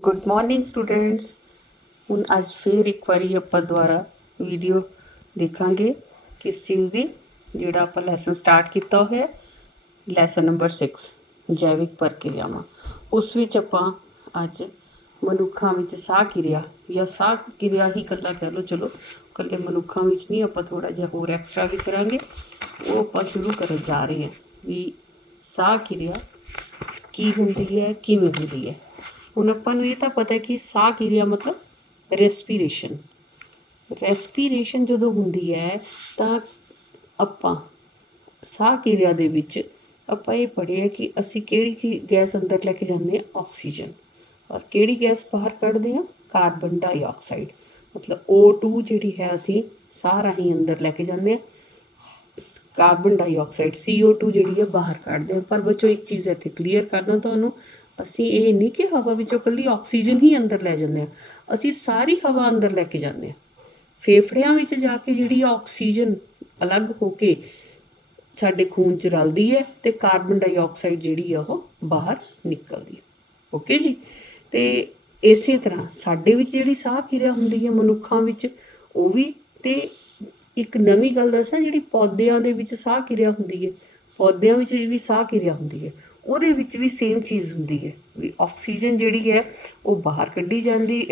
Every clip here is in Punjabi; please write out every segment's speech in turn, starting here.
Good morning students. ਹੁਣ ਅੱਜ ਫਿਰ ਇੱਕ ਵਾਰੀ ਆਪਾਂ ਦੁਬਾਰਾ ਵੀਡੀਓ ਦੇਖਾਂਗੇ ਕਿਸ ਚੀਜ਼ ਦੀ, ਜਿਹੜਾ ਆਪਾਂ ਲੈਸਨ ਸਟਾਰਟ ਕੀਤਾ ਹੋਇਆ ਲੈਸਨ ਨੰਬਰ 6 ਜੈਵਿਕ ਪ੍ਰਕਿਰਿਆਵਾਂ। ਉਸ ਵਿੱਚ ਆਪਾਂ ਅੱਜ ਮਨੁੱਖਾਂ ਵਿੱਚ ਸਾਹ ਕਿਰਿਆ ਜਾਂ ਸਾਹ ਕਿਰਿਆ ਹੀ ਇਕੱਲਾ ਕਹਿ ਲਓ, ਚਲੋ ਇਕੱਲੇ ਮਨੁੱਖਾਂ ਵਿੱਚ ਨਹੀਂ, ਆਪਾਂ ਥੋੜ੍ਹਾ ਜਿਹਾ ਹੋਰ ਐਕਸਟਰਾ ਵੀ ਕਰਾਂਗੇ। ਉਹ ਆਪਾਂ ਸ਼ੁਰੂ ਕਰਨ ਜਾ ਰਹੇ ਹਾਂ ਵੀ ਸਾਹ ਕਿਰਿਆ ਕੀ ਹੁੰਦੀ ਹੈ, ਕਿਵੇਂ ਹੁੰਦੀ ਹੈ। ਹੁਣ ਆਪਾਂ ਨੂੰ ਇਹ ਤਾਂ ਪਤਾ ਕਿ ਸਾਹ ਕਿਰਿਆ ਮਤਲਬ ਰੈਸਪੀਰੇਸ਼ਨ ਜਦੋਂ ਹੁੰਦੀ ਹੈ ਤਾਂ ਆਪਾਂ ਸਾਹ ਕਿਰਿਆ ਦੇ ਵਿੱਚ ਆਪਾਂ ਇਹ ਪੜ੍ਹਿਆ ਕਿ ਅਸੀਂ ਕਿਹੜੀ ਚੀਜ਼ ਗੈਸ ਅੰਦਰ ਲੈ ਕੇ ਜਾਂਦੇ ਹਾਂ, ਆਕਸੀਜਨ, ਔਰ ਕਿਹੜੀ ਗੈਸ ਬਾਹਰ ਕੱਢਦੇ ਹਾਂ, ਕਾਰਬਨ ਡਾਈਆਕਸਾਈਡ। ਮਤਲਬ O2 ਜਿਹੜੀ ਹੈ ਅਸੀਂ ਸਾਹ ਰਾਹੀਂ ਅੰਦਰ ਲੈ ਕੇ ਜਾਂਦੇ ਹਾਂ, ਕਾਰਬਨ ਡਾਈਆਕਸਾਈਡ CO2 ਜਿਹੜੀ ਹੈ ਬਾਹਰ ਕੱਢਦੇ ਹਾਂ। ਪਰ ਬੱਚੋ ਇੱਕ ਚੀਜ਼ ਇੱਥੇ ਕਲੀਅਰ ਕਰਦਾ ਤੁਹਾਨੂੰ, ਅਸੀਂ ਇਹ ਨਹੀਂ ਕਿ ਹਵਾ ਵਿੱਚੋਂ ਇਕੱਲੀ ਆਕਸੀਜਨ ਹੀ ਅੰਦਰ ਲੈ ਜਾਂਦੇ ਹਾਂ, ਅਸੀਂ ਸਾਰੀ ਹਵਾ ਅੰਦਰ ਲੈ ਕੇ ਜਾਂਦੇ ਹਾਂ। ਫੇਫੜਿਆਂ ਵਿੱਚ ਜਾ ਕੇ ਜਿਹੜੀ ਆਕਸੀਜਨ ਅਲੱਗ ਹੋ ਕੇ ਸਾਡੇ ਖੂਨ 'ਚ ਰਲਦੀ ਹੈ ਅਤੇ ਕਾਰਬਨ ਡਾਈਆਕਸਾਈਡ ਜਿਹੜੀ ਆ ਉਹ ਬਾਹਰ ਨਿਕਲਦੀ ਹੈ। ਓਕੇ ਜੀ। ਅਤੇ ਇਸੇ ਤਰ੍ਹਾਂ ਸਾਡੇ ਵਿੱਚ ਜਿਹੜੀ ਸਾਹ ਕਿਰਿਆ ਹੁੰਦੀ ਹੈ ਮਨੁੱਖਾਂ ਵਿੱਚ, ਉਹ ਵੀ। ਅਤੇ ਇੱਕ ਨਵੀਂ ਗੱਲ ਦੱਸਾਂ, ਜਿਹੜੀ ਪੌਦਿਆਂ ਦੇ ਵਿੱਚ ਸਾਹ ਕਿਰਿਆ ਹੁੰਦੀ ਹੈ, ਪੌਦਿਆਂ ਵਿੱਚ ਵੀ ਸਾਹ ਕਿਰਿਆ ਹੁੰਦੀ ਹੈ, ਉਹਦੇ ਵਿੱਚ ਵੀ ਸੇਮ ਚੀਜ਼ ਹੁੰਦੀ ਹੈ ਵੀ ਆਕਸੀਜਨ ਜਿਹੜੀ ਹੈ ਉਹ ਬਾਹਰ ਕੱਢੀ ਜਾਂਦੀ,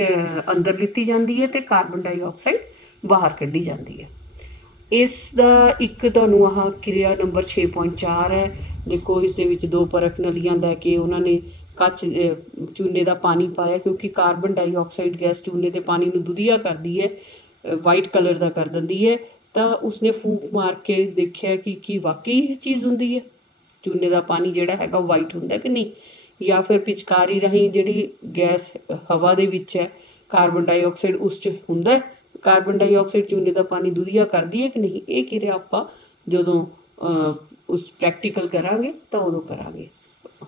ਅੰਦਰ ਲਿੱਤੀ ਜਾਂਦੀ ਹੈ ਅਤੇ ਕਾਰਬਨ ਡਾਈਆਕਸਾਈਡ ਬਾਹਰ ਕੱਢੀ ਜਾਂਦੀ ਹੈ। ਇਸ ਦਾ ਇੱਕ ਤੁਹਾਨੂੰ ਆਹ ਕਿਰਿਆ ਨੰਬਰ 6.4 ਹੈ। ਦੇਖੋ ਇਸ ਦੇ ਵਿੱਚ 2 ਪਰਖ ਨਲੀਆਂ ਲੈ ਕੇ ਉਹਨਾਂ ਨੇ ਕੱਚ ਚੂਨੇ ਦਾ ਪਾਣੀ ਪਾਇਆ, ਕਿਉਂਕਿ ਕਾਰਬਨ ਡਾਈਆਕਸਾਈਡ ਗੈਸ ਚੂਨੇ ਦੇ ਪਾਣੀ ਨੂੰ ਦੁਧੀਆ ਕਰਦੀ ਹੈ, ਵਾਈਟ ਕਲਰ ਦਾ ਕਰ ਦਿੰਦੀ ਹੈ। ਤਾਂ ਉਸਨੇ ਫੂਕ ਮਾਰ ਕੇ ਦੇਖਿਆ ਕਿ ਕੀ ਵਾਕਈ ਇਹ ਚੀਜ਼ ਹੁੰਦੀ ਹੈ, ਚੂਨੇ ਦਾ ਪਾਣੀ ਜਿਹੜਾ ਹੈਗਾ ਵਾਈਟ ਹੁੰਦਾ ਕਿ ਨਹੀਂ, ਜਾਂ ਫਿਰ ਪਿਚਕਾਰੀ ਰਾਹੀਂ ਜਿਹੜੀ ਗੈਸ ਹਵਾ ਦੇ ਵਿੱਚ ਹੈ ਕਾਰਬਨ ਡਾਈਆਕਸਾਈਡ ਉਸ 'ਚ ਹੁੰਦਾ, ਕਾਰਬਨ ਡਾਈਆਕਸਾਈਡ ਚੂਨੇ ਦਾ ਪਾਣੀ ਦੁਧੀਆ ਕਰਦੀ ਹੈ ਕਿ ਨਹੀਂ। ਇਹ ਕਿਰਿਆ ਆਪਾਂ ਜਦੋਂ ਉਸ ਪ੍ਰੈਕਟੀਕਲ ਕਰਾਂਗੇ ਤਾਂ ਉਦੋਂ ਕਰਾਂਗੇ।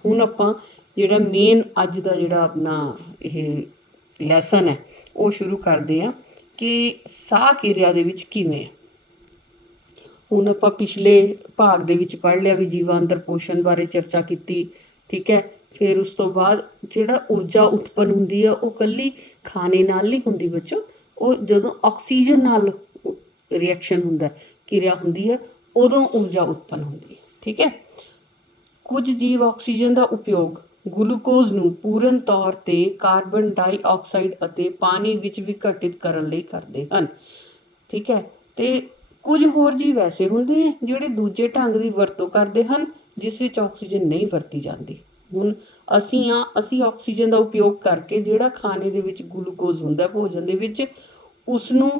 ਹੁਣ ਆਪਾਂ ਜਿਹੜਾ ਮੇਨ ਅੱਜ ਦਾ ਜਿਹੜਾ ਆਪਣਾ ਇਹ ਲੈਸਨ ਹੈ ਉਹ ਸ਼ੁਰੂ ਕਰਦੇ ਹਾਂ ਕਿ ਸਾਹ ਕਿਰਿਆ ਦੇ ਵਿੱਚ ਕਿਵੇਂ। ਹੁਣ ਆਪਾਂ ਪਿਛਲੇ ਭਾਗ ਦੇ ਵਿੱਚ ਪੜ੍ਹ ਲਿਆ ਵੀ ਜੀਵਾਂ ਅੰਦਰ ਪੋਸ਼ਣ ਬਾਰੇ ਚਰਚਾ ਕੀਤੀ, ਠੀਕ ਹੈ। ਫਿਰ ਉਸ ਤੋਂ ਬਾਅਦ ਜਿਹੜਾ ਊਰਜਾ ਉਤਪੰਨ ਹੁੰਦੀ ਹੈ ਉਹ ਇਕੱਲੀ ਖਾਣੇ ਨਾਲ ਨਹੀਂ ਹੁੰਦੀ ਬੱਚੋ, ਉਹ ਜਦੋਂ ਆਕਸੀਜਨ ਨਾਲ ਰਿਐਕਸ਼ਨ ਹੁੰਦਾ, ਕਿਰਿਆ ਹੁੰਦੀ ਹੈ, ਉਦੋਂ ਊਰਜਾ ਉਤਪੰਨ ਹੁੰਦੀ ਹੈ, ਠੀਕ ਹੈ। ਕੁਝ ਜੀਵ ਆਕਸੀਜਨ ਦਾ ਉਪਯੋਗ ਗਲੂਕੋਜ਼ ਨੂੰ ਪੂਰਨ ਤੌਰ 'ਤੇ ਕਾਰਬਨ ਡਾਈਆਕਸਾਈਡ ਅਤੇ ਪਾਣੀ ਵਿੱਚ ਵਿਘਟਿਤ ਕਰਨ ਲਈ ਕਰਦੇ ਹਨ, ਠੀਕ ਹੈ। ਅਤੇ ਕੁਝ ਹੋਰ ਜੀਵ ਐਸੇ ਹੁੰਦੇ ਹੈ ਜਿਹੜੇ ਦੂਜੇ ਢੰਗ ਦੀ ਵਰਤੋਂ ਕਰਦੇ ਹਨ ਜਿਸ ਵਿੱਚ ਆਕਸੀਜਨ ਨਹੀਂ ਵਰਤੀ ਜਾਂਦੀ। ਹੁਣ ਅਸੀਂ ਆਕਸੀਜਨ ਦਾ ਉਪਯੋਗ ਕਰਕੇ ਜਿਹੜਾ ਖਾਣੇ ਦੇ ਵਿੱਚ ਗਲੂਕੋਜ਼ ਹੁੰਦਾ ਭੋਜਨ ਦੇ ਵਿੱਚ, ਉਸਨੂੰ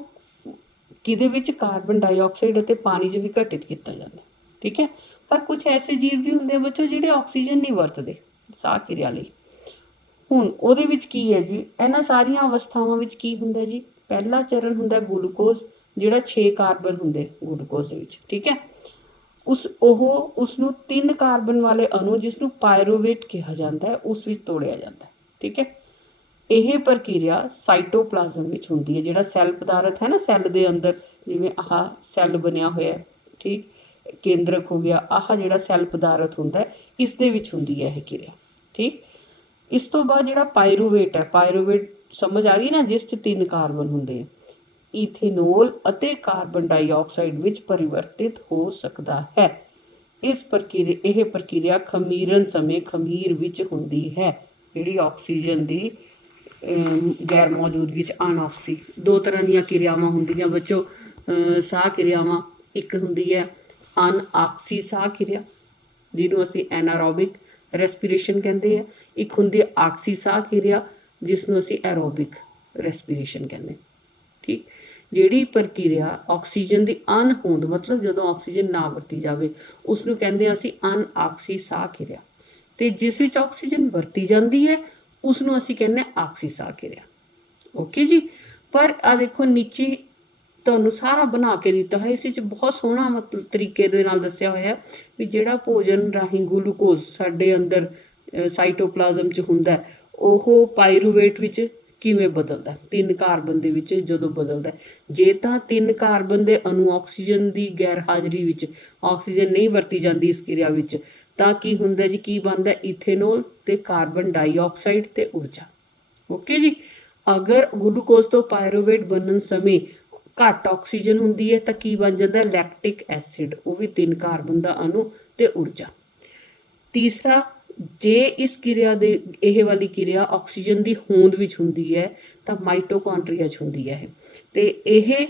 ਕਿਹਦੇ ਵਿੱਚ, ਕਾਰਬਨ ਡਾਈਆਕਸਾਈਡ ਅਤੇ ਪਾਣੀ 'ਚ ਵਿਘਟਿਤ ਕੀਤਾ ਜਾਂਦਾ, ਠੀਕ ਹੈ। ਪਰ ਕੁਝ ਐਸੇ ਜੀਵ ਵੀ ਹੁੰਦੇ ਬੱਚੋ ਜਿਹੜੇ ਆਕਸੀਜਨ ਨਹੀਂ ਵਰਤਦੇ ਸਾਹ ਕਿਰਿਆ ਲਈ। ਹੁਣ ਉਹਦੇ ਵਿੱਚ ਕੀ ਹੈ ਜੀ, ਇਹਨਾਂ ਸਾਰੀਆਂ ਅਵਸਥਾਵਾਂ ਵਿੱਚ ਕੀ ਹੁੰਦਾ ਜੀ, ਪਹਿਲਾ ਚਰਨ ਹੁੰਦਾ ਗਲੂਕੋਜ਼, ਜਿਹੜਾ 6 ਕਾਰਬਨ ਹੁੰਦੇ ਗਲੂਕੋਜ਼ ਦੇ ਵਿੱਚ, ਠੀਕ ਹੈ। ਉਸਨੂੰ 3 ਕਾਰਬਨ ਵਾਲੇ ਅਣੂ ਜਿਸਨੂੰ ਪਾਇਰੂਵੇਟ ਕਿਹਾ ਜਾਂਦਾ ਹੈ ਉਸ ਵਿੱਚ ਤੋੜਿਆ ਜਾਂਦਾ, ਠੀਕ ਹੈ। ਇਹ ਪ੍ਰਕਿਰਿਆ ਸਾਈਟੋਪਲਾਜ਼ਮ ਵਿੱਚ ਹੁੰਦੀ ਹੈ, ਜਿਹੜਾ ਸੈੱਲ ਪਦਾਰਥ ਹੈ ਨਾ, ਸੈੱਲ ਦੇ ਅੰਦਰ ਜਿਵੇਂ ਆਹ ਸੈੱਲ ਬਣਿਆ ਹੋਇਆ, ਠੀਕ, ਕੇਂਦਰਕ ਹੋ ਗਿਆ, ਆਹ ਜਿਹੜਾ ਸੈੱਲ ਪਦਾਰਥ ਹੁੰਦਾ ਇਸ ਦੇ ਵਿੱਚ ਹੁੰਦੀ ਹੈ ਇਹ ਕਿਰਿਆ, ਠੀਕ। ਇਸ ਤੋਂ ਬਾਅਦ ਜਿਹੜਾ ਪਾਇਰੂਵੇਟ ਹੈ, ਪਾਇਰੂਵੇਟ ਸਮਝ ਆ ਗਈ ਨਾ, ਜਿਸ 'ਚ 3 ਕਾਰਬਨ ਹੁੰਦੇ ਆ, ਈਥੇਨੋਲ ਅਤੇ ਕਾਰਬਨ ਡਾਈਆਕਸਾਈਡ ਵਿੱਚ ਪਰਿਵਰਤਿਤ ਹੋ ਸਕਦਾ ਹੈ। ਇਹ ਪ੍ਰਕਿਰਿਆ ਖਮੀਰਨ ਸਮੇਂ ਖਮੀਰ ਵਿੱਚ ਹੁੰਦੀ ਹੈ, ਜਿਹੜੀ ਆਕਸੀਜਨ ਦੀ ਗੈਰ ਮੌਜੂਦਗੀ 'ਚ ਅਨਆਕਸੀ। 2 ਤਰ੍ਹਾਂ ਦੀਆਂ ਕਿਰਿਆਵਾਂ ਹੁੰਦੀਆਂ ਬੱਚੋ ਸਾਹ ਕਿਰਿਆਵਾਂ, ਇੱਕ ਹੁੰਦੀ ਹੈ ਅਨਆਕਸੀ ਸਾਹ ਕਿਰਿਆ ਜਿਹਨੂੰ ਅਸੀਂ ਐਨਾਰੋਬਿਕ ਰੈਸਪੀਰੇਸ਼ਨ ਕਹਿੰਦੇ ਆ, ਇੱਕ ਹੁੰਦੀ ਹੈ ਆਕਸੀ ਸਾਹ ਕਿਰਿਆ ਜਿਸ ਨੂੰ ਅਸੀਂ ਐਰੋਬਿਕ ਰੈਸਪੀਰੇਸ਼ਨ ਕਹਿੰਦੇ, ਠੀਕ। ਜਿਹੜੀ ਪ੍ਰਕਿਰਿਆ ਆਕਸੀਜਨ ਦੀ ਅਣਹੋਂਦ, ਮਤਲਬ ਜਦੋਂ ਆਕਸੀਜਨ ਨਾ ਵਰਤੀ ਜਾਵੇ, ਉਸਨੂੰ ਕਹਿੰਦੇ ਅਸੀਂ ਅਨਆਕਸੀ ਸਾਹ ਕਿਰਿਆ, ਅਤੇ ਜਿਸ ਵਿੱਚ ਆਕਸੀਜਨ ਵਰਤੀ ਜਾਂਦੀ ਹੈ ਉਸਨੂੰ ਅਸੀਂ ਕਹਿੰਦੇ ਆਕਸੀ ਸਾਹ ਕਿਰਿਆ। ਓਕੇ ਜੀ। ਪਰ ਆਹ ਦੇਖੋ ਨੀਚੇ ਤੁਹਾਨੂੰ ਸਾਰਾ ਬਣਾ ਕੇ ਦਿੱਤਾ ਹੈ, ਇਸ ਵਿੱਚ ਬਹੁਤ ਸੋਹਣਾ ਮਤਲਬ ਤਰੀਕੇ ਦੇ ਨਾਲ ਦੱਸਿਆ ਹੋਇਆ ਵੀ ਜਿਹੜਾ ਭੋਜਨ ਰਾਹੀਂ ਗਲੂਕੋਜ਼ ਸਾਡੇ ਅੰਦਰ ਸਾਈਟੋਪਲਾਜ਼ਮ 'ਚ ਹੁੰਦਾ, ਉਹ ਪਾਇਰੂਵੇਟ ਵਿੱਚ ਕਿਵੇਂ ਬਦਲਦਾ, 3 ਕਾਰਬਨ ਦੇ ਵਿੱਚ ਜਦੋਂ ਬਦਲਦਾ। ਜੇ ਤਾਂ 3 ਕਾਰਬਨ ਦੇ ਅਣੂ ਆਕਸੀਜਨ ਦੀ ਗੈਰ ਹਾਜ਼ਰੀ ਵਿੱਚ, ਆਕਸੀਜਨ ਨਹੀਂ ਵਰਤੀ ਜਾਂਦੀ ਇਸ ਕਿਰਿਆ ਵਿੱਚ, ਤਾਂ ਕੀ ਹੁੰਦਾ ਜੀ, ਕੀ ਬਣਦਾ, ਈਥੇਨੋਲ ਅਤੇ ਕਾਰਬਨ ਡਾਈਆਕਸਾਈਡ ਅਤੇ ਊਰਜਾ, ਓਕੇ ਜੀ। ਅਗਰ ਗਲੂਕੋਜ਼ ਤੋਂ ਪਾਇਰੂਵੇਟ ਬਣਨ ਸਮੇਂ ਘੱਟ ਆਕਸੀਜਨ ਹੁੰਦੀ ਹੈ ਤਾਂ ਕੀ ਬਣ ਜਾਂਦਾ? ਲੈਕਟਿਕ ਐਸਿਡ, ਉਹ ਵੀ 3 ਕਾਰਬਨ ਦਾ ਅਣੂ ਤੇ ਊਰਜਾ। ਤੀਸਰਾ, ਜੇ ਇਸ ਕਿਰਿਆ ਦੇ ਇਹ ਵਾਲੀ ਕਿਰਿਆ ਆਕਸੀਜਨ ਦੀ ਹੋਂਦ ਵਿੱਚ ਹੁੰਦੀ ਹੈ ਤਾਂ ਮਾਈਟੋਕੌਂਡਰੀਆ 'ਚ ਹੁੰਦੀ ਹੈ ਤੇ ਇਹ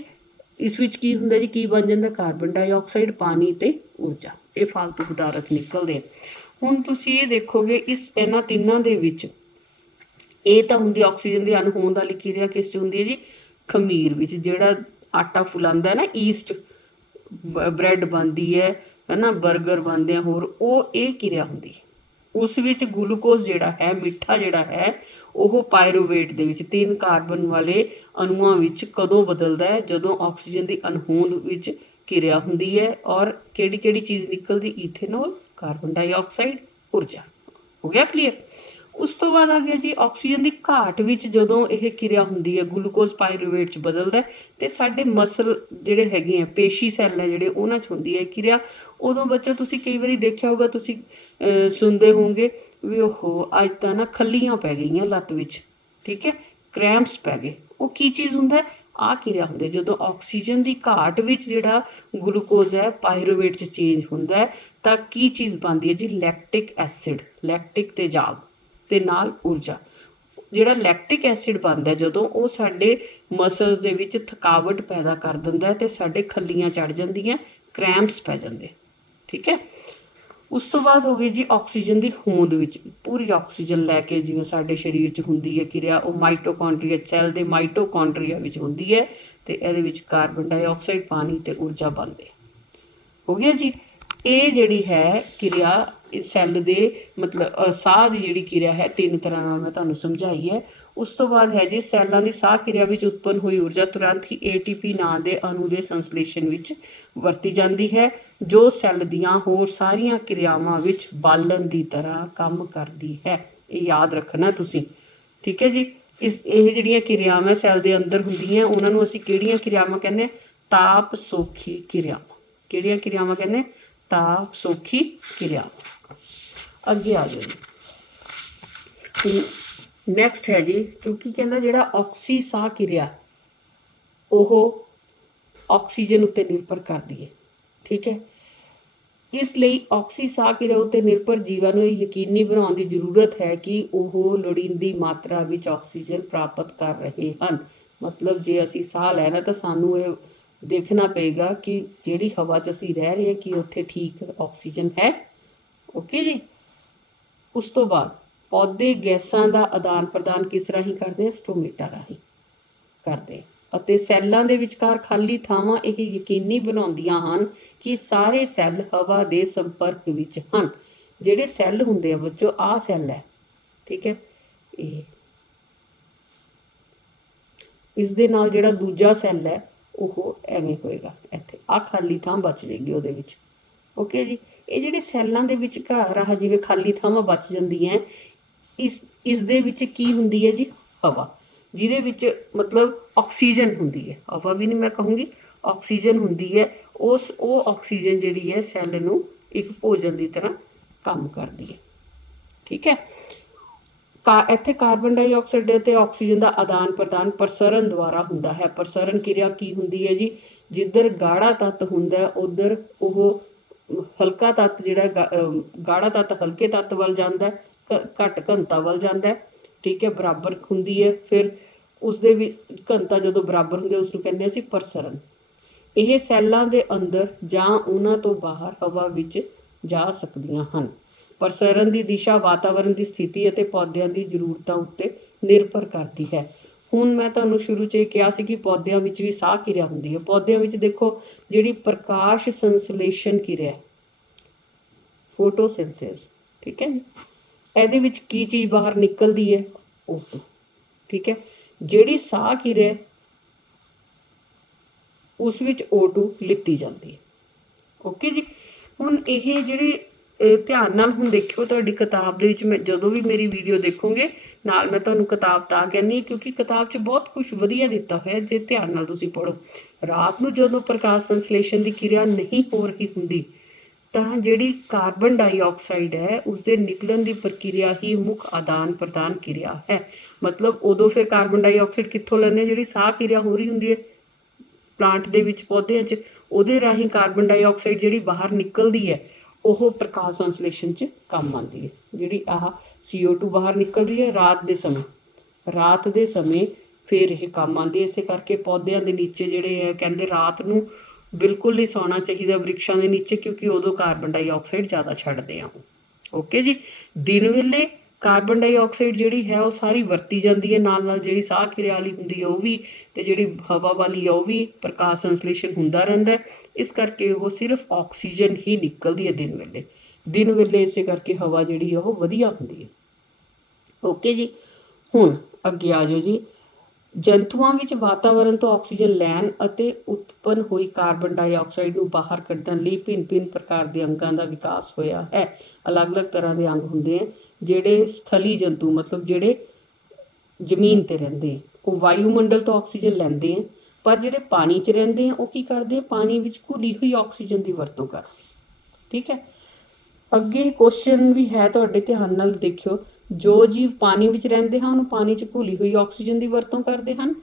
ਇਸ ਵਿੱਚ ਕੀ ਹੁੰਦਾ ਜੀ? ਕੀ ਬਣ ਜਾਂਦਾ? ਕਾਰਬਨ ਡਾਈਆਕਸਾਈਡ, ਪਾਣੀ ਤੇ ਊਰਜਾ। ਇਹ ਫਾਲਤੂ ਪਦਾਰਥ ਨਿਕਲਦੇ। ਹੁਣ ਤੁਸੀਂ ਇਹ ਦੇਖੋਗੇ ਇਹਨਾਂ ਤਿੰਨਾਂ ਦੇ ਵਿੱਚ ਇਹ ਤਾਂ ਹੁੰਦੀ ਆਕਸੀਜਨ ਦੀ ਅਣਹੋਂਦ ਵਾਲੀ ਕਿਰਿਆ ਕਿਸ 'ਚ ਹੁੰਦੀ ਹੈ ਜੀ? ਖਮੀਰ ਵਿੱਚ। ਜਿਹੜਾ ਆਟਾ ਫੁਲਾਉਂਦਾ ਨਾ, ਈਸਟ, ਬ੍ਰੈਡ ਬਣਦੀ ਹੈ ਨਾ, ਬਰਗਰ ਬਣਦੇ ਆ ਹੋਰ, ਉਹ ਇਹ ਕਿਰਿਆ ਹੁੰਦੀ। ਉਸ ਵਿੱਚ ਗਲੂਕੋਜ਼ ਜਿਹੜਾ ਹੈ, ਮਿੱਠਾ ਜਿਹੜਾ ਹੈ, ਉਹ ਪਾਇਰੂਵੇਟ ਦੇ ਵਿੱਚ 3 ਕਾਰਬਨ ਵਾਲੇ ਅਣੂਆਂ ਵਿੱਚ ਕਦੋਂ ਬਦਲਦਾ ਹੈ? ਜਦੋਂ ਆਕਸੀਜਨ ਦੀ ਅਣਹੋਂਦ ਵਿੱਚ ਕਿਰਿਆ ਹੁੰਦੀ ਹੈ। ਔਰ ਕਿਹੜੀ ਕਿਹੜੀ ਚੀਜ਼ ਨਿਕਲਦੀ? ਈਥੇਨੋਲ, ਕਾਰਬਨ ਡਾਈਆਕਸਾਈਡ, ਊਰਜਾ। ਹੋ ਗਿਆ ਕਲੀਅਰ? ਉਸ ਤੋਂ ਬਾਅਦ ਆ ਗਿਆ ਜੀ ਆਕਸੀਜਨ ਦੀ ਘਾਟ ਵਿੱਚ ਜਦੋਂ ਇਹ ਕਿਰਿਆ ਹੁੰਦੀ ਹੈ, ਗਲੂਕੋਜ਼ ਪਾਇਰੂਵੇਟ 'ਚ ਬਦਲਦਾ ਤੇ ਸਾਡੇ ਮਸਲ ਜਿਹੜੇ ਹੈਗੇ ਆ, ਪੇਸ਼ੀ ਸੈੱਲ ਹੈ ਜਿਹੜੇ, ਉਹਨਾਂ 'ਚ ਹੁੰਦੀ ਹੈ ਕਿਰਿਆ। ਉਦੋਂ ਬੱਚੋ ਤੁਸੀਂ ਕਈ ਵਾਰੀ ਦੇਖਿਆ ਹੋਊਗਾ, ਤੁਸੀਂ ਸੁਣਦੇ ਹੋਵੋਗੇ ਵੀ ਉਹ ਅੱਜ ਤਾਂ ਨਾ ਖੱਲੀਆਂ ਪੈ ਗਈਆਂ ਲੱਤ ਵਿੱਚ, ਠੀਕ ਹੈ, ਕ੍ਰੈਂਪਸ ਪੈ ਗਏ। ਉਹ ਕੀ ਚੀਜ਼ ਹੁੰਦਾ? ਆਹ ਕਿਰਿਆ ਹੁੰਦੀ ਜਦੋਂ ਆਕਸੀਜਨ ਦੀ ਘਾਟ ਵਿੱਚ ਜਿਹੜਾ ਗਲੂਕੋਜ਼ ਹੈ ਪਾਇਰੂਵੇਟ 'ਚ ਚੇਂਜ ਹੁੰਦਾ ਹੈ ਤਾਂ ਕੀ ਚੀਜ਼ ਬਣਦੀ ਹੈ ਜੀ? ਲੈਕਟਿਕ ਐਸਿਡ, ਲੈਕਟਿਕ ਤੇਜ਼ਾਬ ਤੇ ਨਾਲ ਊਰਜਾ। ਜਿਹੜਾ ਲੈਕਟਿਕ ਐਸਿਡ ਬਣਦਾ ਜਦੋਂ, ਉਹ ਸਾਡੇ ਮਸਲਸ ਦੇ ਵਿੱਚ ਥਕਾਵਟ ਪੈਦਾ ਕਰ ਦਿੰਦਾ ਤੇ ਸਾਡੇ ਖੱਲੀਆਂ ਚੜ ਜਾਂਦੀਆਂ, ਕ੍ਰੈਂਪਸ ਪੈ ਜਾਂਦੇ, ਠੀਕ ਹੈ। ਉਸ ਤੋਂ ਬਾਅਦ ਹੋ ਗਈ ਜੀ ਆਕਸੀਜਨ ਦੀ ਹੋਂਦ ਵਿੱਚ। ਪੂਰੀ ਆਕਸੀਜਨ ਲੈ ਕੇ ਜਿਵੇਂ ਸਾਡੇ ਸਰੀਰ 'ਚ ਹੁੰਦੀ ਹੈ ਕਿਰਿਆ, ਉਹ ਮਾਈਟੋਕੌਂਡਰੀਆ, ਸੈੱਲ ਦੇ ਮਾਈਟੋਕੌਂਡਰੀਆ ਵਿੱਚ ਹੁੰਦੀ ਹੈ ਤੇ ਇਹਦੇ ਵਿੱਚ ਕਾਰਬਨ ਡਾਈਆਕਸਾਈਡ, ਪਾਣੀ ਤੇ ਊਰਜਾ ਬਣਦੇ। ਹੋ ਗਿਆ ਜੀ। ਇਹ ਜਿਹੜੀ ਹੈ ਕਿਰਿਆ ਸੈੱਲ ਦੇ ਮਤਲਬ ਸਾਹ ਦੀ ਜਿਹੜੀ ਕਿਰਿਆ ਹੈ 3 ਤਰ੍ਹਾਂ ਨਾਲ ਮੈਂ ਤੁਹਾਨੂੰ ਸਮਝਾਈ ਹੈ। ਉਸ ਤੋਂ ਬਾਅਦ ਹੈ ਜੀ ਸੈੱਲਾਂ ਦੀ ਸਾਹ ਕਿਰਿਆ ਵਿੱਚ ਉਤਪੰਨ ਹੋਈ ਊਰਜਾ ਤੁਰੰਤ ਹੀ ATP ਨਾਂ ਦੇ ਅਣੂ ਦੇ ਸੰਸਲੇਸ਼ਨ ਵਿੱਚ ਵਰਤੀ ਜਾਂਦੀ ਹੈ, ਜੋ ਸੈੱਲ ਦੀਆਂ ਹੋਰ ਸਾਰੀਆਂ ਕਿਰਿਆਵਾਂ ਵਿੱਚ ਬਾਲਣ ਦੀ ਤਰ੍ਹਾਂ ਕੰਮ ਕਰਦੀ ਹੈ। ਇਹ ਯਾਦ ਰੱਖਣਾ ਤੁਸੀਂ, ਠੀਕ ਹੈ ਜੀ। ਇਹ ਜਿਹੜੀਆਂ ਕਿਰਿਆਵਾਂ ਸੈੱਲ ਦੇ ਅੰਦਰ ਹੁੰਦੀਆਂ, ਉਹਨਾਂ ਨੂੰ ਅਸੀਂ ਕਿਹੜੀਆਂ ਕਿਰਿਆਵਾਂ ਕਹਿੰਦੇ ਹਾਂ? ਤਾਪ ਸੋਖੀ ਕਿਰਿਆਵਾਂ। ਕਿਹੜੀਆਂ ਕਿਰਿਆਵਾਂ ਕਹਿੰਦੇ? ਤਾਪ ਸੋਖੀ ਕਿਰਿਆਵਾਂ। ਅੱਗੇ ਆ ਜਾਓ ਜੀ। ਨੈਕਸਟ ਹੈ ਜੀ, ਕਿਉਂਕਿ ਕਹਿੰਦਾ ਜਿਹੜਾ ਆਕਸੀ ਸਾਹ ਕਿਰਿਆ ਉਹ ਆਕਸੀਜਨ ਉੱਤੇ ਨਿਰਭਰ ਕਰਦੀ ਹੈ, ਠੀਕ ਹੈ। ਇਸ ਲਈ ਆਕਸੀ ਸਾਹ ਕਿਰਿਆ ਉੱਤੇ ਨਿਰਭਰ ਜੀਵਾਂ ਨੂੰ ਇਹ ਯਕੀਨੀ ਬਣਾਉਣ ਦੀ ਜ਼ਰੂਰਤ ਹੈ ਕਿ ਉਹ ਲੋੜੀਂਦੀ ਮਾਤਰਾ ਵਿੱਚ ਆਕਸੀਜਨ ਪ੍ਰਾਪਤ ਕਰ ਰਹੇ ਹਨ। ਮਤਲਬ ਜੇ ਅਸੀਂ ਸਾਹ ਲੈਣਾ ਤਾਂ ਸਾਨੂੰ ਇਹ ਦੇਖਣਾ ਪਏਗਾ ਕਿ ਜਿਹੜੀ ਹਵਾ 'ਚ ਅਸੀਂ ਰਹਿ ਰਹੇ ਹਾਂ ਕਿ ਉੱਥੇ ਠੀਕ ਆਕਸੀਜਨ ਹੈ। ਓਕੇ ਜੀ। ਉਸ ਤੋਂ ਬਾਅਦ ਪੌਦੇ ਗੈਸਾਂ ਦਾ ਆਦਾਨ ਪ੍ਰਦਾਨ ਕਿਸ ਰਾਹੀਂ ਕਰਦੇ? ਸਟੋਮੇਟਾ ਰਾਹੀਂ ਕਰਦੇ। ਅਤੇ ਸੈੱਲਾਂ ਦੇ ਵਿਚਕਾਰ ਖਾਲੀ ਥਾਵਾਂ ਇਹ ਯਕੀਨੀ ਬਣਾਉਂਦੀਆਂ ਹਨ ਕਿ ਸਾਰੇ ਸੈੱਲ ਹਵਾ ਦੇ ਸੰਪਰਕ ਵਿੱਚ ਹਨ। ਜਿਹੜੇ ਸੈੱਲ ਹੁੰਦੇ ਆ ਬੱਚੋ, ਆਹ ਸੈੱਲ ਹੈ, ਠੀਕ ਹੈ, ਇਹ ਇਸ ਦੇ ਨਾਲ ਜਿਹੜਾ ਦੂਜਾ ਸੈੱਲ ਹੈ ਉਹ ਐਵੇਂ ਹੋਏਗਾ, ਇੱਥੇ ਆਹ ਖਾਲੀ ਥਾਂ ਬਚ ਜਾਏਗੀ ਉਹਦੇ ਵਿੱਚ। ਓਕੇ ਜੀ। ਇਹ ਜਿਹੜੇ ਸੈੱਲਾਂ ਦੇ ਵਿਚਕਾਰ ਆਹ ਜਿਵੇਂ ਖਾਲੀ ਥਾਵਾਂ ਬਚ ਜਾਂਦੀਆਂ, ਇਸ ਦੇ ਵਿੱਚ ਕੀ ਹੁੰਦੀ ਹੈ ਜੀ? ਹਵਾ, ਜਿਹਦੇ ਵਿੱਚ ਮਤਲਬ ਆਕਸੀਜਨ ਹੁੰਦੀ ਹੈ। ਹਵਾ ਵੀ ਨਹੀਂ ਮੈਂ ਕਹੂੰਗੀ, ਆਕਸੀਜਨ ਹੁੰਦੀ ਹੈ। ਉਹ ਆਕਸੀਜਨ ਜਿਹੜੀ ਹੈ ਸੈੱਲ ਨੂੰ ਇੱਕ ਭੋਜਨ ਦੀ ਤਰ੍ਹਾਂ ਕੰਮ ਕਰਦੀ ਹੈ, ਠੀਕ ਹੈ। ਇੱਥੇ ਕਾਰਬਨ ਡਾਈਆਕਸਾਈਡ ਅਤੇ ਆਕਸੀਜਨ ਦਾ ਆਦਾਨ ਪ੍ਰਦਾਨ ਪ੍ਰਸਰਣ ਦੁਆਰਾ ਹੁੰਦਾ ਹੈ। ਪ੍ਰਸਰਣ ਕਿਰਿਆ ਕੀ ਹੁੰਦੀ ਹੈ ਜੀ? ਜਿੱਧਰ ਗਾੜਾ ਤੱਤ ਹੁੰਦਾ ਉੱਧਰ ਉਹ ਹਲਕਾ ਤੱਤ ਜਿਹੜਾ ਗਾੜਾ ਤੱਤ ਹਲਕੇ ਤੱਤ ਵੱਲ ਜਾਂਦਾ, ਘੱਟ ਘਣਤਾ ਵੱਲ ਜਾਂਦਾ, ਠੀਕ ਹੈ, ਬਰਾਬਰ ਹੁੰਦੀ ਹੈ। ਫਿਰ ਉਸਦੇ ਵਿੱਚ ਘਣਤਾ ਜਦੋਂ ਬਰਾਬਰ ਹੁੰਦੀ ਉਸ ਨੂੰ ਕਹਿੰਦੇ ਅਸੀਂ ਪ੍ਰਸਰਣ। ਇਹ ਸੈੱਲਾਂ ਦੇ ਅੰਦਰ ਜਾਂ ਉਹਨਾਂ ਤੋਂ ਬਾਹਰ ਹਵਾ ਵਿੱਚ ਜਾ ਸਕਦੀਆਂ ਹਨ। ਪ੍ਰਸਰਣ ਦੀ ਦਿਸ਼ਾ ਵਾਤਾਵਰਣ ਦੀ ਸਥਿਤੀ ਅਤੇ ਪੌਦਿਆਂ ਦੀ ਜ਼ਰੂਰਤਾਂ ਉੱਤੇ ਨਿਰਭਰ ਕਰਦੀ ਹੈ। ਹੁਣ ਮੈਂ ਤੁਹਾਨੂੰ ਸ਼ੁਰੂ 'ਚ ਇਹ ਕਿਹਾ ਸੀ ਕਿ ਪੌਦਿਆਂ ਵਿੱਚ ਵੀ ਸਾਹ ਕਿਰਿਆ ਹੁੰਦੀ ਹੈ। ਪੌਦਿਆਂ ਵਿੱਚ ਦੇਖੋ ਜਿਹੜੀ ਪ੍ਰਕਾਸ਼ ਸੰਸਲੇਸ਼ਨ ਕਿਰਿਆ, ਫੋਟੋਸਿੰਥੇਸਿਸ, ਠੀਕ ਹੈ ਜੀ, ਇਹਦੇ ਵਿੱਚ ਕੀ ਚੀਜ਼ ਬਾਹਰ ਨਿਕਲਦੀ ਹੈ? O2, ਠੀਕ ਹੈ। ਜਿਹੜੀ ਸਾਹ ਕਿਰਿਆ ਉਸ ਵਿੱਚ O2 ਲਿੱਤੀ ਜਾਂਦੀ ਹੈ। ਓਕੇ ਜੀ। ਹੁਣ ਇਹ ਜਿਹੜੀ ਧਿਆਨ ਨਾਲ ਹੁਣ ਦੇਖਿਓ, ਤੁਹਾਡੀ ਕਿਤਾਬ ਦੇ ਵਿੱਚ ਮੈਂ ਜਦੋਂ ਵੀ ਮੇਰੀ ਵੀਡੀਓ ਦੇਖੋਗੇ ਨਾਲ ਮੈਂ ਤੁਹਾਨੂੰ ਕਿਤਾਬ ਤਾਂ ਕਹਿੰਦੀ ਕਿਉਂਕਿ ਕਿਤਾਬ 'ਚ ਬਹੁਤ ਕੁਝ ਵਧੀਆ ਦਿੱਤਾ ਹੋਇਆ, ਜੇ ਧਿਆਨ ਨਾਲ ਤੁਸੀਂ ਪੜ੍ਹੋ। ਰਾਤ ਨੂੰ ਜਦੋਂ ਪ੍ਰਕਾਸ਼ ਸੰਸਲੇਸ਼ਨ ਦੀ ਕਿਰਿਆ ਨਹੀਂ ਹੋ ਰਹੀ ਹੁੰਦੀ ਤਾਂ ਜਿਹੜੀ ਕਾਰਬਨ ਡਾਈਆਕਸਾਈਡ ਹੈ ਉਸਦੇ ਨਿਕਲਣ ਦੀ ਪ੍ਰਕਿਰਿਆ ਹੀ ਮੁੱਖ ਆਦਾਨ ਪ੍ਰਦਾਨ ਕਿਰਿਆ ਹੈ। ਮਤਲਬ ਉਦੋਂ ਫਿਰ ਕਾਰਬਨ ਡਾਈਆਕਸਾਈਡ ਕਿੱਥੋਂ ਲੈਂਦੇ, ਜਿਹੜੀ ਸਾਹ ਕਿਰਿਆ ਹੋ ਰਹੀ ਹੁੰਦੀ ਹੈ ਪਲਾਂਟ ਦੇ ਵਿੱਚ, ਪੌਦਿਆਂ 'ਚ, ਉਹਦੇ ਰਾਹੀਂ ਕਾਰਬਨ ਡਾਈਆਕਸਾਈਡ ਜਿਹੜੀ ਬਾਹਰ ਨਿਕਲਦੀ ਹੈ ਉਹ ਪ੍ਰਕਾਸ਼ ਸੰਸਲੇਸ਼ਨ 'ਚ ਕੰਮ ਆਉਂਦੀ ਹੈ। ਜਿਹੜੀ ਆਹ CO2 ਬਾਹਰ ਨਿਕਲ ਰਹੀ ਹੈ ਰਾਤ ਦੇ ਸਮੇਂ ਫਿਰ ਇਹ ਕੰਮ ਆਉਂਦੀ ਹੈ। ਇਸੇ ਕਰਕੇ ਪੌਦਿਆਂ ਦੇ ਨੀਚੇ ਜਿਹੜੇ ਹੈ ਕਹਿੰਦੇ ਰਾਤ ਨੂੰ ਬਿਲਕੁਲ ਨਹੀਂ ਸੌਣਾ ਚਾਹੀਦਾ ਵ੍ਰਿਕਸ਼ਾਂ ਦੇ ਨੀਚੇ, ਕਿਉਂਕਿ ਉਦੋਂ ਕਾਰਬਨ ਡਾਈਆਕਸਾਈਡ ਜ਼ਿਆਦਾ ਛੱਡਦੇ ਆ ਉਹ। ਓਕੇ ਜੀ। ਦਿਨ ਵੇਲੇ ਕਾਰਬਨ ਡਾਈਆਕਸਾਈਡ ਜਿਹੜੀ ਹੈ ਉਹ ਸਾਰੀ ਵਰਤੀ ਜਾਂਦੀ ਹੈ, ਨਾਲ ਨਾਲ ਜਿਹੜੀ ਸਾਹ ਕਿਰਿਆ ਵਾਲੀ ਹੁੰਦੀ ਹੈ ਉਹ ਵੀ, ਤੇ ਜਿਹੜੀ ਹਵਾ ਵਾਲੀ ਹੈ ਉਹ ਵੀ, ਪ੍ਰਕਾਸ਼ ਸੰਸਲੇਸ਼ਨ ਹੁੰਦਾ ਰਹਿੰਦਾ। ਇਸ ਕਰਕੇ ਉਹ ਸਿਰਫ ਆਕਸੀਜਨ ਹੀ ਨਿਕਲਦੀ ਹੈ ਦਿਨ ਵੇਲੇ ਇਸੇ ਕਰਕੇ ਹਵਾ ਜਿਹੜੀ ਹੈ ਉਹ ਵਧੀਆ ਹੁੰਦੀ ਹੈ। ਓਕੇ ਜੀ। ਹੁਣ ਅੱਗੇ ਆ ਜਾਓ ਜੀ। ਜੰਤੂਆਂ ਵਿੱਚ ਵਾਤਾਵਰਣ ਤੋਂ ਆਕਸੀਜਨ ਲੈਣ ਅਤੇ ਉਤਪੰਨ ਹੋਈ ਕਾਰਬਨ ਡਾਈਆਕਸਾਈਡ ਨੂੰ ਬਾਹਰ ਕੱਢਣ ਲਈ ਭਿੰਨ ਪ੍ਰਕਾਰ ਦੇ ਅੰਗਾਂ ਦਾ ਵਿਕਾਸ ਹੋਇਆ ਹੈ। ਅਲੱਗ-ਅਲੱਗ ਤਰ੍ਹਾਂ ਦੇ ਅੰਗ ਹੁੰਦੇ ਆ। ਜਿਹੜੇ ਸਥਲੀ ਜੰਤੂ ਮਤਲਬ ਜਿਹੜੇ ਜ਼ਮੀਨ 'ਤੇ ਰਹਿੰਦੇ ਉਹ ਵਾਯੂਮੰਡਲ ਤੋਂ ਆਕਸੀਜਨ ਲੈਂਦੇ ਆ, ਪਰ ਜਿਹੜੇ ਪਾਣੀ 'ਚ ਰਹਿੰਦੇ ਆ ਉਹ ਕੀ ਕਰਦੇ ਆ, ਪਾਣੀ ਵਿੱਚ ਘੁਲੀ ਹੋਈ ਆਕਸੀਜਨ ਦੀ ਵਰਤੋਂ ਕਰਦੇ। ਠੀਕ ਹੈ। ਅੱਗੇ ਕੁਐਸਚਨ ਵੀ ਹੈ, ਤੁਹਾਡੇ ਧਿਆਨ ਨਾਲ ਦੇਖਿਓ। ਜੋ ਜੀਵ ਪਾਣੀ ਵਿੱਚ ਰਹਿੰਦੇ ਹਨ ਉਹ ਪਾਣੀ 'ਚ ਘੁਲੀ ਹੋਈ ਆਕਸੀਜਨ ਦੀ ਵਰਤੋਂ ਕਰਦੇ ਹਨ,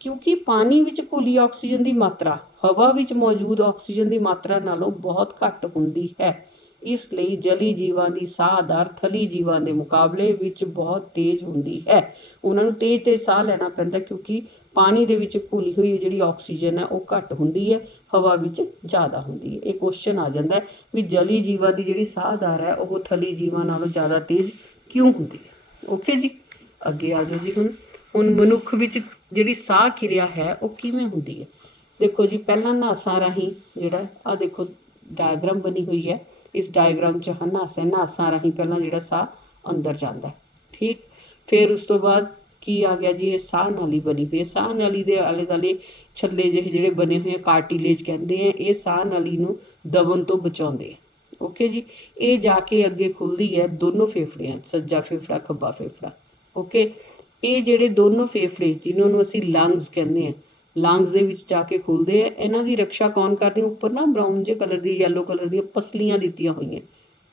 ਕਿਉਂਕਿ ਪਾਣੀ ਵਿੱਚ ਘੁਲੀ ਆਕਸੀਜਨ ਦੀ ਮਾਤਰਾ ਹਵਾ ਵਿੱਚ ਮੌਜੂਦ ਆਕਸੀਜਨ ਦੀ ਮਾਤਰਾ ਨਾਲੋਂ ਬਹੁਤ ਘੱਟ ਹੁੰਦੀ ਹੈ। ਇਸ ਲਈ ਜਲੀ ਜੀਵਾਂ ਦੀ ਸਾਹ ਦਰ ਥਲੀ ਜੀਵਾਂ ਦੇ ਮੁਕਾਬਲੇ ਵਿੱਚ ਬਹੁਤ ਤੇਜ਼ ਹੁੰਦੀ ਹੈ। ਉਹਨਾਂ ਨੂੰ ਤੇਜ਼ ਸਾਹ ਲੈਣਾ ਪੈਂਦਾ, ਕਿਉਂਕਿ ਪਾਣੀ ਦੇ ਵਿੱਚ ਘੁਲੀ ਹੋਈ ਜਿਹੜੀ ਆਕਸੀਜਨ ਹੈ ਉਹ ਘੱਟ ਹੁੰਦੀ ਹੈ, ਹਵਾ ਵਿੱਚ ਜ਼ਿਆਦਾ ਹੁੰਦੀ ਹੈ। ਇਹ ਕੁਐਸਚਨ ਆ ਜਾਂਦਾ ਵੀ ਜਲੀ ਜੀਵਾਂ ਦੀ ਜਿਹੜੀ ਸਾਹ ਦਰ ਹੈ ਉਹ ਥਲੀ ਜੀਵਾਂ ਨਾਲੋਂ ਜ਼ਿਆਦਾ ਤੇਜ਼ ਕਿਉਂ ਹੁੰਦੀ ਹੈ। ਓਕੇ ਜੀ। ਅੱਗੇ ਆ ਜਾਓ ਜੀ। ਹੁਣ ਮਨੁੱਖ ਵਿੱਚ ਜਿਹੜੀ ਸਾਹ ਕਿਰਿਆ ਹੈ ਉਹ ਕਿਵੇਂ ਹੁੰਦੀ ਹੈ। ਦੇਖੋ ਜੀ, ਪਹਿਲਾਂ ਨਾਸਾਂ ਰਾਹੀਂ ਜਿਹੜਾ ਆਹ ਦੇਖੋ ਡਾਇਗਰਾਮ ਬਣੀ ਹੋਈ ਹੈ, ਇਸ ਡਾਇਗਰਾਮ 'ਚ ਨਾਸਾਂ ਰਾਹੀਂ ਪਹਿਲਾਂ ਜਿਹੜਾ ਸਾਹ ਅੰਦਰ ਜਾਂਦਾ। ਠੀਕ। ਫਿਰ ਉਸ ਤੋਂ ਬਾਅਦ ਕੀ ਆ ਗਿਆ ਜੀ, ਇਹ ਸਾਹ ਨਾਲੀ ਬਣੀ ਹੋਈ ਹੈ। ਸਾਹ ਨਾਲੀ ਦੇ ਆਲੇ ਦੁਆਲੇ ਛੱਲੇ ਜਿਹੇ ਜਿਹੜੇ ਬਣੇ ਹੋਏ ਆ, ਕਾਰਟਿਲੇਜ ਕਹਿੰਦੇ ਆ, ਇਹ ਸਾਹ ਨਾਲੀ ਨੂੰ ਦਬਣ ਤੋਂ ਬਚਾਉਂਦੇ ਆ। ਓਕੇ ਜੀ। ਇਹ ਜਾ ਕੇ ਅੱਗੇ ਖੁੱਲ੍ਹਦੀ ਹੈ ਦੋਨੋਂ ਫੇਫੜਿਆਂ, ਸੱਜਾ ਫੇਫੜਾ ਖੱਬਾ ਫੇਫੜਾ। ਓਕੇ। ਇਹ ਜਿਹੜੇ ਦੋਨੋਂ ਫੇਫੜੇ ਜਿਨ੍ਹਾਂ ਨੂੰ ਅਸੀਂ ਲੰਗਸ ਕਹਿੰਦੇ ਹਾਂ, ਲੰਗਸ ਦੇ ਵਿੱਚ ਜਾ ਕੇ ਖੁੱਲ੍ਹਦੇ ਆ। ਇਹਨਾਂ ਦੀ ਰੱਖਿਆ ਕੌਣ ਕਰਦੇ? ਉੱਪਰ ਨਾ ਬਰਾਊਨ ਜਿਹੇ ਕਲਰ ਦੀ, ਯੈਲੋ ਕਲਰ ਦੀਆਂ ਪਸਲੀਆਂ ਦਿੱਤੀਆਂ ਹੋਈਆਂ।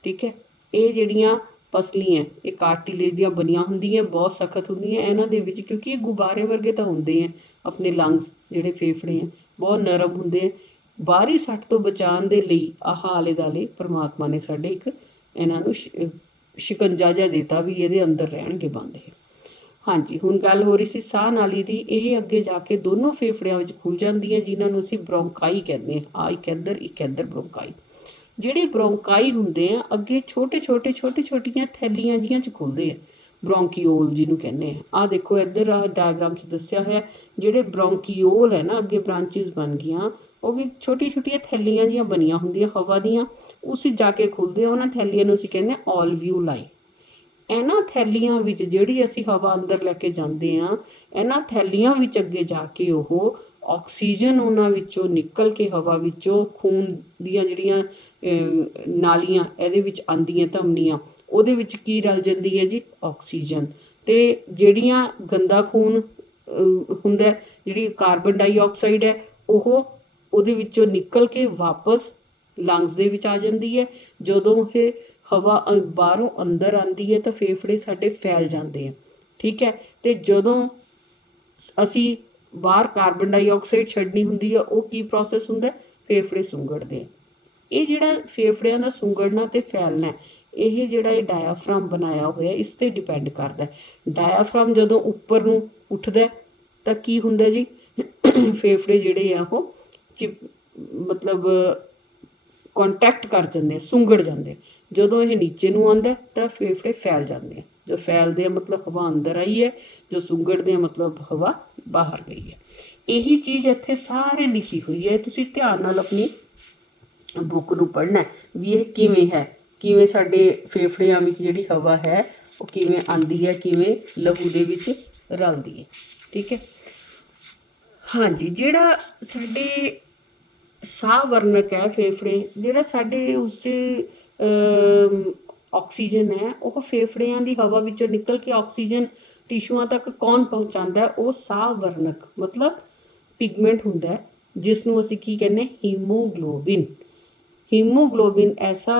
ਠੀਕ ਹੈ। ਇਹ ਜਿਹੜੀਆਂ ਪਸਲੀਆਂ ਇਹ ਕਾਰਟਿਲੇਜ ਦੀਆਂ ਬਣੀਆਂ ਹੁੰਦੀਆਂ, ਬਹੁਤ ਸਖਤ ਹੁੰਦੀਆਂ ਇਹਨਾਂ ਦੇ ਵਿੱਚ, ਕਿਉਂਕਿ ਇਹ ਗੁਬਾਰੇ ਵਰਗੇ ਤਾਂ ਹੁੰਦੇ ਆ ਆਪਣੇ ਲੰਗਸ, ਜਿਹੜੇ ਫੇਫੜੇ ਆ ਬਹੁਤ ਨਰਮ ਹੁੰਦੇ ਆ। ਬਾਹਰੀ ਸੱਟ ਤੋਂ ਬਚਾਉਣ ਦੇ ਲਈ ਆਹ ਆਲੇ ਦੁਆਲੇ ਪਰਮਾਤਮਾ ਨੇ ਸਾਡੇ ਇੱਕ ਇਹਨਾਂ ਨੂੰ ਸ਼ਿਕੰਜਾ ਜਿਹਾ ਦਿੱਤਾ ਵੀ ਇਹਦੇ ਅੰਦਰ ਰਹਿਣਗੇ ਬੰਦ ਇਹ। ਹਾਂਜੀ। ਹੁਣ ਗੱਲ ਹੋ ਰਹੀ ਸੀ ਸਾਹ ਨਾਲੀ ਦੀ। ਇਹ ਅੱਗੇ ਜਾ ਕੇ ਦੋਨੋਂ ਫੇਫੜਿਆਂ ਵਿੱਚ ਖੁੱਲ੍ਹ ਜਾਂਦੀ ਹੈ, ਜਿਨ੍ਹਾਂ ਨੂੰ ਅਸੀਂ ਬ੍ਰੌਂਕਾਈ ਕਹਿੰਦੇ ਹਾਂ। ਇੱਕ ਇੱਧਰ ਬ੍ਰੌਂਕਾਈ। ਜਿਹੜੇ ਬ੍ਰੌਂਕਾਈ ਹੁੰਦੇ ਆ ਅੱਗੇ ਛੋਟੀਆਂ ਥੈਲੀਆਂ ਜਿਹੀਆਂ 'ਚ ਖੁੱਲ੍ਹਦੇ ਆ, ਬ੍ਰੌਂਕੀਓਲ ਜਿਹਨੂੰ ਕਹਿੰਦੇ ਆ। ਆਹ ਦੇਖੋ ਇੱਧਰ ਆਹ ਡਾਇਗਰਾਮ 'ਚ ਦੱਸਿਆ ਹੋਇਆ, ਜਿਹੜੇ ਬ੍ਰੌਂਕੀਓਲ ਹੈ ਨਾ ਅੱਗੇ ਬ੍ਰਾਂਚਿਸ ਬਣ ਗਈਆਂ, ਉਹ ਵੀ ਛੋਟੀਆਂ ਥੈਲੀਆਂ ਜਿਹੀਆਂ ਬਣੀਆਂ ਹੁੰਦੀਆਂ ਹਵਾ ਦੀਆਂ, ਉਸ ਜਾ ਕੇ ਖੁੱਲ੍ਹਦੇ ਆ। ਉਹਨਾਂ ਥੈਲੀਆਂ ਨੂੰ ਅਸੀਂ ਕਹਿੰਦੇ ਹਾਂ ਆਲਵਿਊਲਾਈ। ਇਹਨਾਂ ਥੈਲੀਆਂ ਵਿੱਚ ਜਿਹੜੀ ਅਸੀਂ ਹਵਾ ਅੰਦਰ ਲੈ ਕੇ ਜਾਂਦੇ ਹਾਂ, ਇਹਨਾਂ ਥੈਲੀਆਂ ਵਿੱਚ ਅੱਗੇ ਜਾ ਕੇ ਉਹ ਆਕਸੀਜਨ ਉਹਨਾਂ ਵਿੱਚੋਂ ਨਿਕਲ ਕੇ ਹਵਾ ਵਿੱਚੋਂ ਖੂਨ ਦੀਆਂ ਜਿਹੜੀਆਂ ਨਾਲੀਆਂ ਇਹਦੇ ਵਿੱਚ ਆਉਂਦੀਆਂ ਧਮਨੀਆਂ, ਉਹਦੇ ਵਿੱਚ ਕੀ ਰਲ ਜਾਂਦੀ ਹੈ ਜੀ? ਆਕਸੀਜਨ। ਅਤੇ ਜਿਹੜੀਆਂ ਗੰਦਾ ਖੂਨ ਹੁੰਦਾ, ਜਿਹੜੀ ਕਾਰਬਨ ਡਾਈਆਕਸਾਈਡ ਹੈ ਉਹ ਉਹਦੇ ਵਿੱਚੋਂ ਨਿਕਲ ਕੇ ਵਾਪਸ ਲੰਗਸ ਦੇ ਵਿੱਚ ਆ ਜਾਂਦੀ ਹੈ। ਜਦੋਂ ਇਹ ਹਵਾ ਬਾਹਰੋਂ ਅੰਦਰ ਆਉਂਦੀ ਹੈ ਤਾਂ ਫੇਫੜੇ ਸਾਡੇ ਫੈਲ ਜਾਂਦੇ ਆ। ਠੀਕ ਹੈ। ਅਤੇ ਜਦੋਂ ਅਸੀਂ ਬਾਹਰ ਕਾਰਬਨ ਡਾਈਆਕਸਾਈਡ ਛੱਡਣੀ ਹੁੰਦੀ ਆ, ਉਹ ਕੀ ਪ੍ਰੋਸੈਸ ਹੁੰਦਾ? ਫੇਫੜੇ ਸੁੰਗੜਦੇ ਆ। ਇਹ ਜਿਹੜਾ ਫੇਫੜਿਆਂ ਦਾ ਸੁੰਗੜਨਾ ਅਤੇ ਫੈਲਣਾ, ਇਹ ਜਿਹੜਾ ਇਹ ਡਾਇਆਫਰਾਮ ਬਣਾਇਆ ਹੋਇਆ ਇਸ 'ਤੇ ਡਿਪੈਂਡ ਕਰਦਾ। ਡਾਇਆਫਰਾਮ ਜਦੋਂ ਉੱਪਰ ਨੂੰ ਉੱਠਦਾ ਤਾਂ ਕੀ ਹੁੰਦਾ ਜੀ? ਫੇਫੜੇ ਜਿਹੜੇ ਆ ਉਹ ਮਤਲਬ ਕੰਟੈਕਟ ਕਰ ਜਾਂਦੇ ਆ, ਸੁੰਗੜ ਜਾਂਦੇ। ਜਦੋਂ ਇਹ ਨੀਚੇ ਨੂੰ ਆਉਂਦਾ ਤਾਂ ਫੇਫੜੇ ਫੈਲ ਜਾਂਦੇ ਆ। ਜੋ ਫੈਲਦੇ ਆ ਮਤਲਬ ਹਵਾ ਅੰਦਰ ਆਈ ਹੈ, ਜੋ ਸੁੰਗੜਦੇ ਆ ਮਤਲਬ ਹਵਾ ਬਾਹਰ ਗਈ ਹੈ। ਇਹੀ ਚੀਜ਼ ਇੱਥੇ ਸਾਰੇ ਲਿਖੀ ਹੋਈ ਹੈ, ਤੁਸੀਂ ਧਿਆਨ ਨਾਲ ਆਪਣੀ ਬੁੱਕ ਨੂੰ ਪੜ੍ਹਨਾ ਵੀ ਇਹ ਕਿਵੇਂ ਹੈ, ਕਿਵੇਂ ਸਾਡੇ ਫੇਫੜਿਆਂ ਵਿੱਚ ਜਿਹੜੀ ਹਵਾ ਹੈ ਉਹ ਕਿਵੇਂ ਆਉਂਦੀ ਹੈ, ਕਿਵੇਂ ਲਹੂ ਦੇ ਵਿੱਚ ਰਲਦੀ ਹੈ। ਠੀਕ ਹੈ। ਹਾਂਜੀ। ਜਿਹੜਾ ਸਾਡੇ ਸਾਹ ਵਰਨਕ ਹੈ ਫੇਫੜੇ, ਜਿਹੜਾ ਸਾਡੇ ਉਸ 'ਚ ਆਕਸੀਜਨ ਹੈ ਉਹ ਫੇਫੜਿਆਂ ਦੀ ਹਵਾ ਵਿੱਚੋਂ ਨਿਕਲ ਕੇ ਆਕਸੀਜਨ ਟਿਸ਼ੂਆਂ ਤੱਕ ਕੌਣ ਪਹੁੰਚਾਉਂਦਾ? ਉਹ ਸਾਹ ਵਰਨਕ ਮਤਲਬ ਪਿਗਮੈਂਟ ਹੁੰਦਾ, ਜਿਸ ਨੂੰ ਅਸੀਂ ਕੀ ਕਹਿੰਦੇ? ਹੀਮੋਗਲੋਬਿਨ। ਹੀਮੋਗਲੋਬਿਨ ਐਸਾ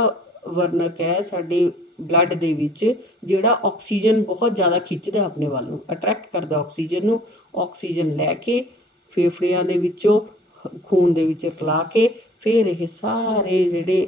ਵਰਨਕ ਹੈ ਸਾਡੇ ਬਲੱਡ ਦੇ ਵਿੱਚ ਜਿਹੜਾ ਆਕਸੀਜਨ ਬਹੁਤ ਜ਼ਿਆਦਾ ਖਿੱਚਦਾ ਆਪਣੇ ਵੱਲ ਨੂੰ, ਅਟਰੈਕਟ ਕਰਦਾ ਆਕਸੀਜਨ ਨੂੰ। ਆਕਸੀਜਨ ਲੈ ਕੇ ਫੇਫੜਿਆਂ ਦੇ ਵਿੱਚੋਂ ਖੂਨ ਦੇ ਵਿੱਚ ਰਲਾ ਕੇ ਫਿਰ ਇਹ ਸਾਰੇ ਜਿਹੜੇ